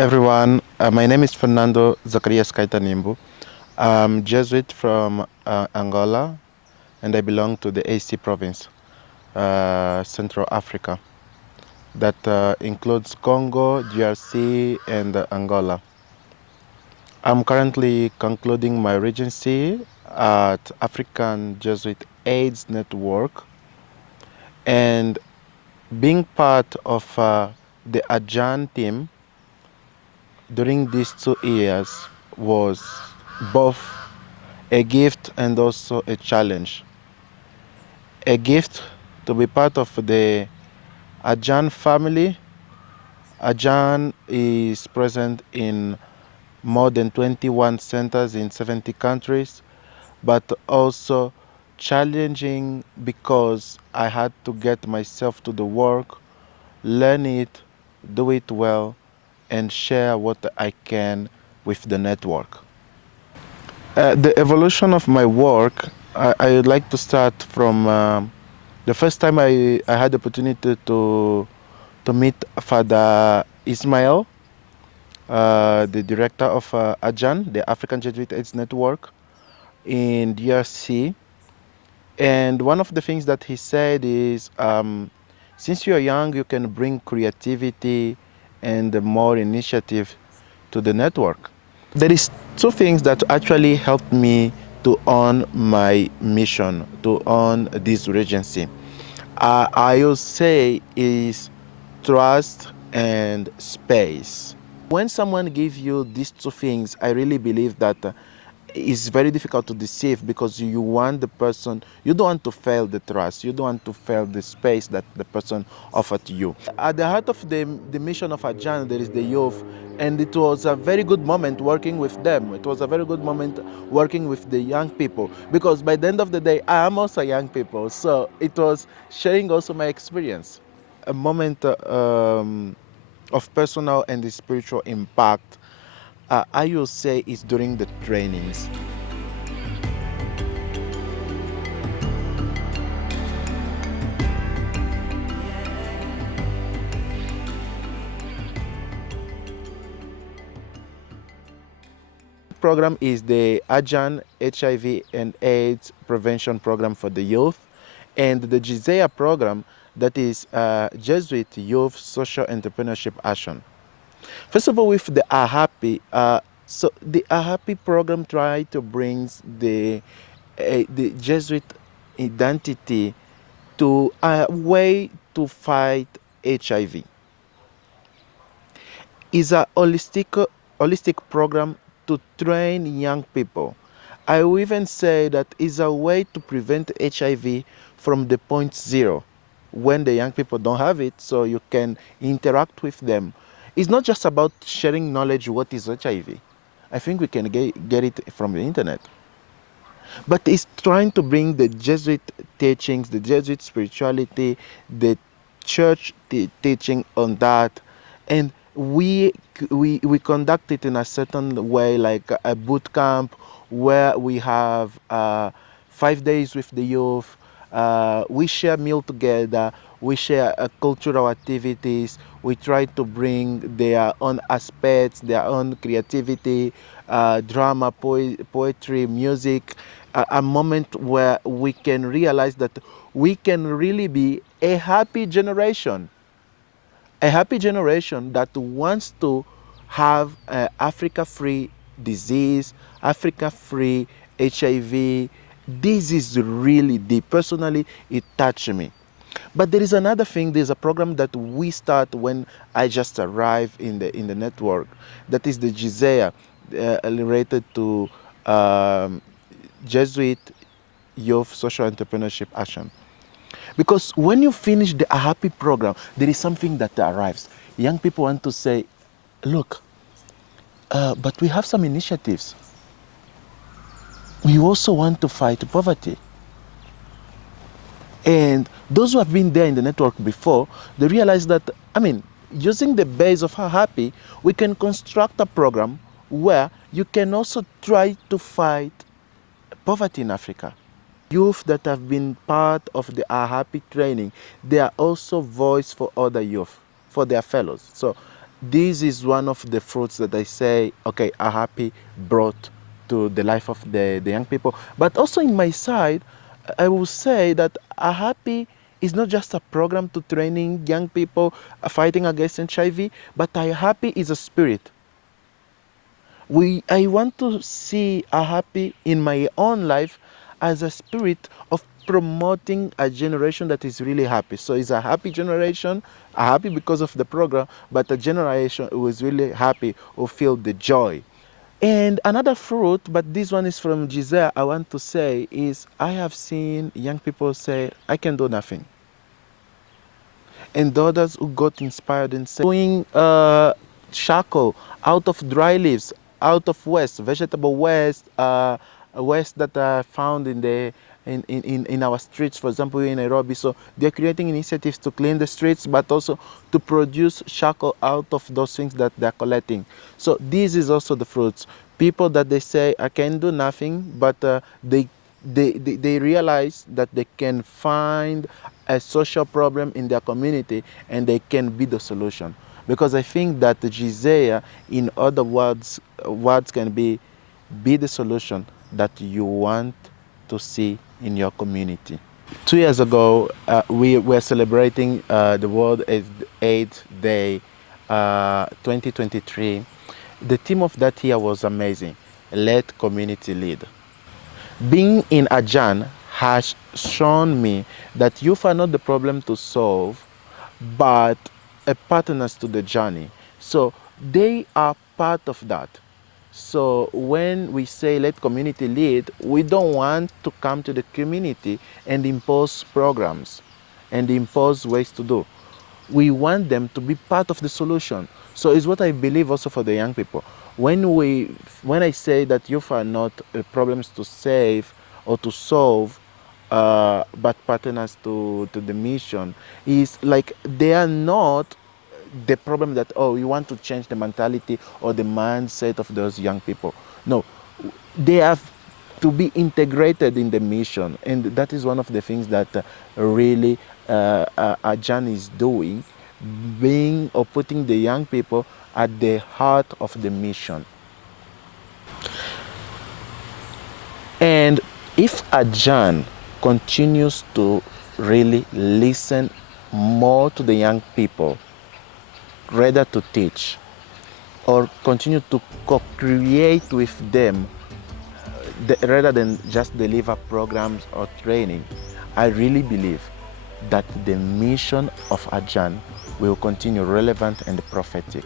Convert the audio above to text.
everyone. My name is Fernando Nimbu. I'm Jesuit from Angola, and I belong to the AC province, Central Africa. That includes Congo, DRC, and Angola. I'm currently concluding my regency at African Jesuit AIDS Network, and being part of the AJAN team during these 2 years was both a gift and also a challenge. A gift to be part of the AJAN family. AJAN is present in more than 21 centers in 70 countries, but also challenging because I had to get myself to the work, learn it, do it well, and share what I can with the network. The evolution of my work, I would like to start from the first time I had the opportunity to meet Father Ismail, the director of AJAN, the African Jesuit AIDS Network in DRC. And one of the things that he said is, since you're young, you can bring creativity and more initiative to the network. There is two things that actually helped me to own my mission, to own this regency. I will say is trust and space. When someone gives you these two things, I really believe that it's very difficult to deceive because you want the person, you don't want to fail the trust, you don't want to fail the space that the person offered to you. At the heart of the mission of AJAN, there is the youth, and it was a very good moment working with them. It was a very good moment working with the young people because by the end of the day, I am also young people, so it was sharing also my experience. A moment of personal and spiritual impact, I will say, is during the trainings. Program is the AJAN HIV and AIDS prevention program for the youth, and the JYSEA program, that is Jesuit Youth Social Entrepreneurship Action. First of all, with the AHAPI, so the AHAPI program try to bring the Jesuit identity to a way to fight HIV. It's a holistic program to train young people. I will even say that it's a way to prevent HIV from the point zero, when the young people don't have it, so you can interact with them. It's not just about sharing knowledge what is HIV. I think we can get it from the internet. But it's trying to bring the Jesuit teachings, the Jesuit spirituality, the church teaching on that, and we conduct it in a certain way, like a boot camp where we have 5 days with the youth. We share meal together. We share cultural activities. We try to bring their own aspects, their own creativity, drama, poetry, music. A moment where we can realize that we can really be a happy generation. A happy generation that wants to have Africa-free disease, Africa-free HIV. This is really deep. Personally, it touched me. But there is another thing. There's a program that we start when I just arrived in the network. That is the JYSEA, related to Jesuit Youth Social Entrepreneurship Action. Because when you finish the happy program, there is something that arrives. Young people want to say, look, but we have some initiatives. We also want to fight poverty. And those who have been there in the network before, they realize that, using the base of happy, we can construct a program where you can also try to fight poverty in Africa. Youth that have been part of the happy training, they are also voice for other youth, for their fellows. So this is one of the fruits that I say, okay, AHAPI brought to the life of the young people. But also in my side, I will say that AHAPI is not just a program to training young people fighting against HIV, but AHAPI is a spirit. I want to see AHAPI in my own life as a spirit of promoting a generation that is really happy. So it's a happy generation, happy because of the program, but a generation who is really happy, who feel the joy. And another fruit, but this one is from JYSEA, I want to say is I have seen young people say, I can do nothing. And others who got inspired and said, doing charcoal out of dry leaves, out of waste, vegetable waste, waste that are found in our streets, for example, in Nairobi. So they're creating initiatives to clean the streets, but also to produce charcoal out of those things that they're collecting. So this is also the fruits. People that they say, I can do nothing, but they realize that they can find a social problem in their community and they can be the solution. Because I think that the JYSEA, in other words can be the solution that you want to see in your community. 2 years ago, we were celebrating the World AIDS Day 2023. The theme of that year was amazing. Let community lead. Being in AJAN has shown me that youth are not the problem to solve, but a partners to the journey. So they are part of that. So when we say let community lead, we don't want to come to the community and impose programs and impose ways to do. We want them to be part of the solution. So it's what I believe also for the young people. When I say that youth are not problems to save or to solve, but partners to the mission, is like they are not the problem that, oh, you want to change the mentality or the mindset of those young people. No, they have to be integrated in the mission, and that is one of the things that really AJAN is doing, being or putting the young people at the heart of the mission. And if AJAN continues to really listen more to the young people, rather to teach, or continue to co-create with them rather than just deliver programs or training, I really believe that the mission of AJAN will continue relevant and prophetic.